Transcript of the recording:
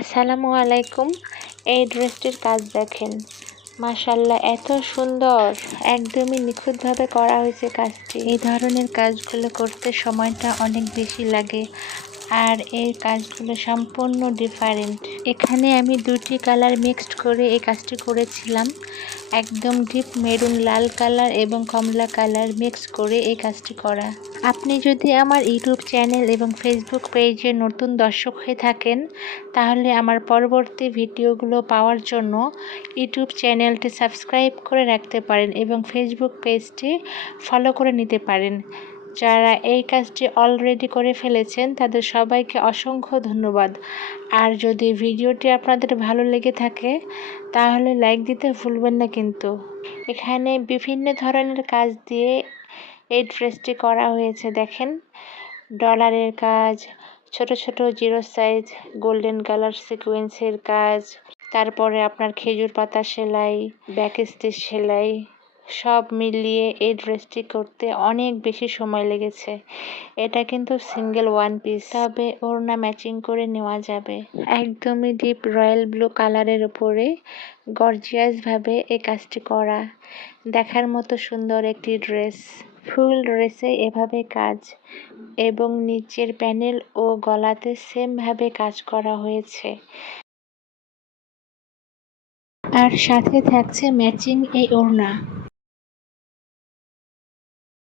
আসসালামু আলাইকুম। এই ড্রেসটির কাজ দেখেন। মাশাল্লাহ এত সুন্দর। একদমই নিখুঁতভাবে করা হয়েছে কাজটি। এই ধরনের কাজগুলো করতে সময়টা অনেক বেশি লাগে। আর এই কাজগুলো সম্পূর্ণ ডিফারেন্ট এখানে আমি দুটি কালার মিক্সড করে এই কাজটি করেছিলাম। একদম ডিপ মেরুন লাল কালার এবং কমলা কালার মিক্স করে এই কাজটি করা। আপনি যদি আমার ইউটিউব চ্যানেল এবং ফেসবুক পেজে নতুন দর্শক হয়ে থাকেন, তাহলে আমার পরবর্তী ভিডিওগুলো পাওয়ার জন্য ইউটিউব চ্যানেলটি সাবস্ক্রাইব করে রাখতে পারেন এবং ফেসবুক পেজটি ফলো করে নিতে পারেন। যারা এই কাজটি অলরেডি করে ফেলেছেন, তাদের সবাইকে অসংখ্য ধন্যবাদ। আর যদি ভিডিওটি আপনাদের ভালো লেগে থাকে, তাহলে লাইক দিতে ভুলবেন না কিন্তু। এখানে বিভিন্ন ধরনের কাজ দিয়ে এই ড্রেসটি করা হয়েছে, দেখেন। ডলারের কাজ, ছোট ছোট জিরো সাইজ, গোল্ডেন কালার সিকোয়েন্সের কাজ, তারপরে আপনার খেজুর পাতা সেলাই, ব্যাক স্টিচ সেলাই সব মিলিয়ে এই ড্রেসটি করতে অনেক বেশি সময় লেগেছে। এটা কিন্তু সিঙ্গেল ওয়ান পিস তবে ওড়না ম্যাচিং করে নেওয়া যাবে। একদমই ডিপ রয়্যাল ব্লু কালারের উপরে গর্জিয়াসভাবে এই কাজটি করা। দেখার মতো সুন্দর একটি ড্রেস ফুল ড্রেসে এভাবে কাজ। এবং নিচের প্যানেল ও গলাতে সেমভাবে কাজ করা হয়েছে। আর সাথে থাকছে ম্যাচিং এই ওড়না।